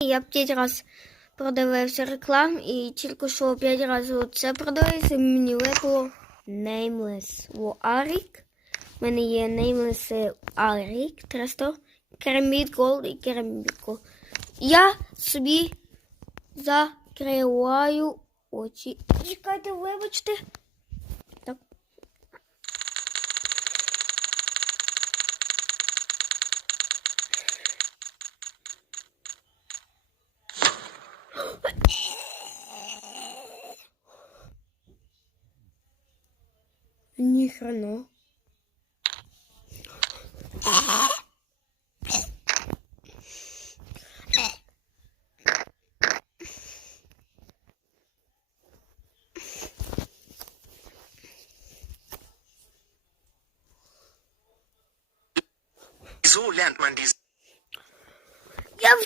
Я п'ять раз продивився реклам і тільки що п'ять разів це продивився, мені випало Nameless Warwick. У мене є Nameless Warwick 300, Керамід Gold і Керамід Gold. Я собі закриваю очі. Чекайте, вибачте. Ні хрена. So lernt man diese Я в.